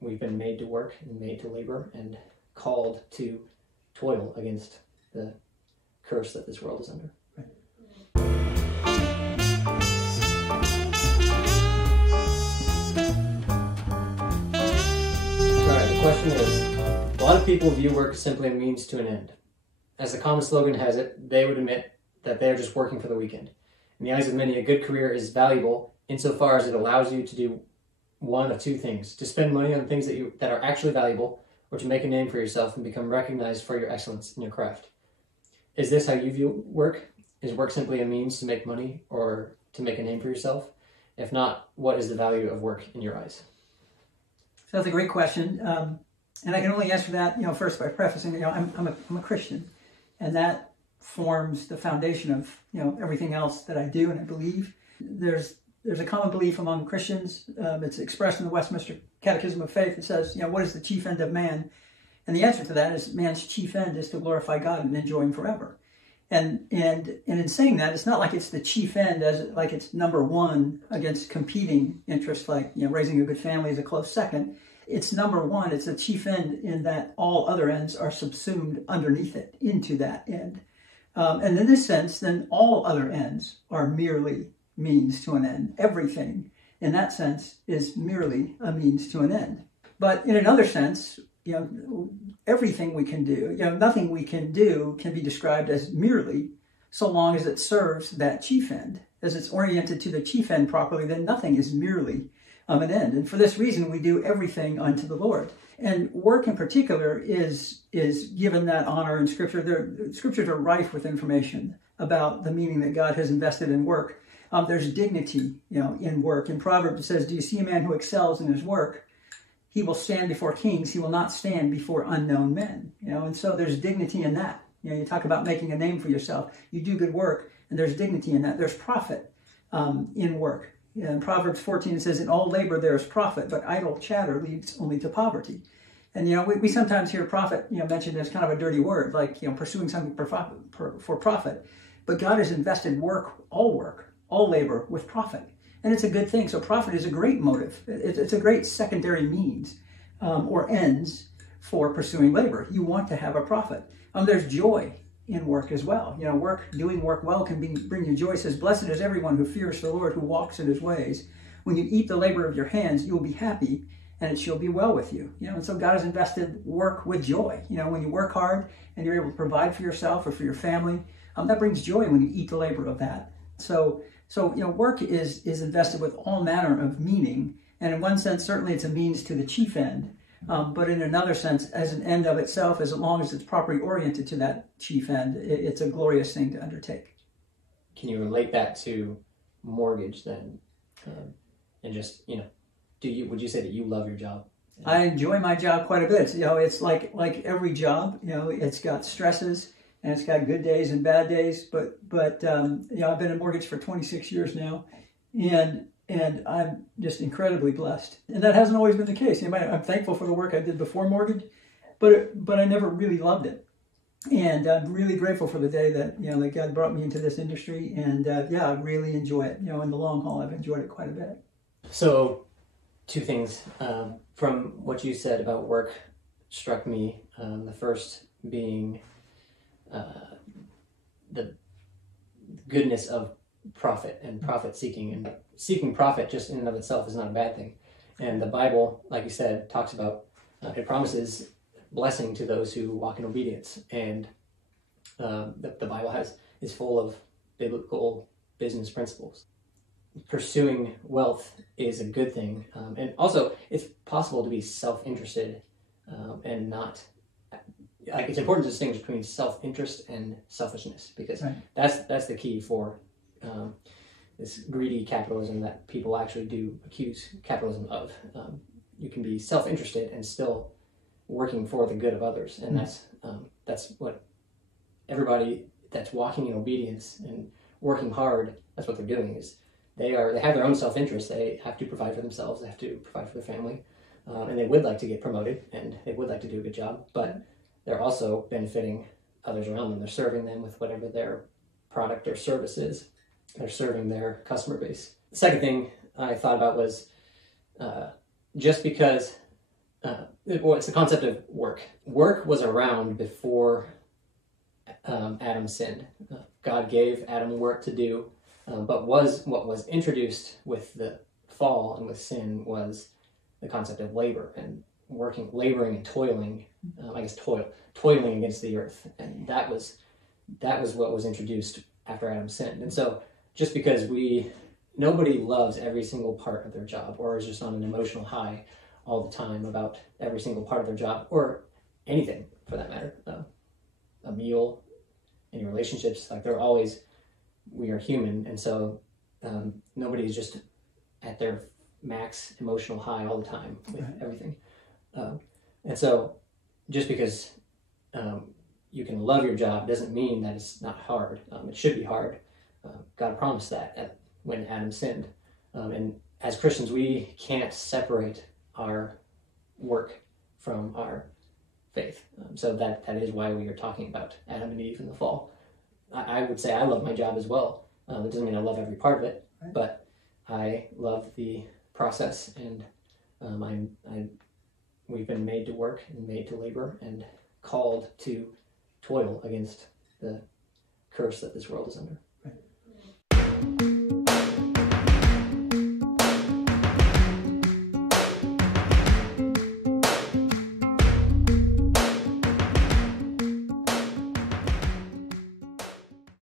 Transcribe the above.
we've been made to work and made to labor and called to toil against the curse that this world is under. Alright, the question is, a lot of people view work as simply a means to an end. As the common slogan has it, they would admit that they are just working for the weekend. In the eyes of many, a good career is valuable insofar as it allows you to do one of two things: to spend money on things that are actually valuable, or to make a name for yourself and become recognized for your excellence in your craft. Is this how you view work? Is work simply a means to make money or to make a name for yourself? If not, what is the value of work in your eyes? So that's a great question, and I can only answer that, first by prefacing, I'm a Christian, and that forms the foundation of everything else that I do and I believe. There's a common belief among Christians. It's expressed in the Westminster Catechism of Faith. It says, what is the chief end of man? And the answer to that is man's chief end is to glorify God and enjoy Him forever. And in saying that, it's not like it's the chief end as like it's number one against competing interests like raising a good family is a close second. It's number one. It's a chief end in that all other ends are subsumed underneath it into that end. And in this sense, then all other ends are merely means to an end. Everything in that sense is merely a means to an end. But in another sense, everything we can do, nothing we can do can be described as merely, so long as it serves that chief end. As it's oriented to the chief end properly, then nothing is merely an end. And for this reason, we do everything unto the Lord. And work in particular is given that honor in Scripture. The Scriptures are rife with information about the meaning that God has invested in work. There's dignity, in work. In Proverbs it says, "Do you see a man who excels in his work? He will stand before kings. He will not stand before unknown men." And so there's dignity in that. You talk about making a name for yourself. You do good work, and there's dignity in that. There's profit in work. In Proverbs 14 it says, "In all labor there is profit, but idle chatter leads only to poverty." And we sometimes hear profit mentioned as kind of a dirty word, like pursuing something for profit. But God has invested all labor with profit. And it's a good thing. So profit is a great motive. It's a great secondary means or ends for pursuing labor. You want to have a profit. There's joy in work as well. Doing work well can bring you joy. It says, "Blessed is everyone who fears the Lord, who walks in His ways. When you eat the labor of your hands, you will be happy, and it shall be well with you." And so God has invested work with joy. When you work hard and you're able to provide for yourself or for your family, that brings joy when you eat the labor of that. So work is invested with all manner of meaning, and in one sense, certainly it's a means to the chief end, but in another sense, as an end of itself, as long as it's properly oriented to that chief end, it's a glorious thing to undertake. Can you relate that to mortgage then? And just, would you say that you love your job? I enjoy my job quite a bit. It's like every job, it's got stresses, and it's got good days and bad days, but I've been in mortgage for 26 years now, and I'm just incredibly blessed. And that hasn't always been the case. I'm thankful for the work I did before mortgage, but I never really loved it. And I'm really grateful for the day that that God brought me into this industry, and I really enjoy it. In the long haul, I've enjoyed it quite a bit. So, two things from what you said about work struck me. The first being the goodness of profit and profit seeking, and seeking profit just in and of itself is not a bad thing. And the Bible, like you said, talks about it promises blessing to those who walk in obedience, and the Bible is full of biblical business principles. Pursuing wealth is a good thing, and also it's possible to be self-interested and not. It's important to distinguish between self-interest and selfishness, because that's the key for this greedy capitalism that people actually do accuse capitalism of. You can be self-interested and still working for the good of others, and that's what everybody that's walking in obedience and working hard, that's what they're doing. Is they have their own self-interest. They have to provide for themselves. They have to provide for their family, and they would like to get promoted, and they would like to do a good job, but they're also benefiting others around them. They're serving them with whatever their product or service is. They're serving their customer base. The second thing I thought about was just because it's the concept of work. Work was around before Adam sinned. God gave Adam work to do, but what was introduced with the fall and with sin was the concept of labor and working, laboring and toiling. Toiling against the earth, and that was what was introduced after Adam sinned. And so, just because nobody loves every single part of their job, or is just on an emotional high all the time about every single part of their job, or anything for that matter, a meal, any relationships, like we are human, and so nobody's just at their max emotional high all the time with everything. And so just because you can love your job doesn't mean that it's not hard. It should be hard. God promised that when Adam sinned. And as Christians, we can't separate our work from our faith. So that is why we are talking about Adam and Eve in the fall. I would say I love my job as well. It doesn't mean I love every part of it, but I love the process, and we've been made to work and made to labor and called to toil against the curse that this world is under.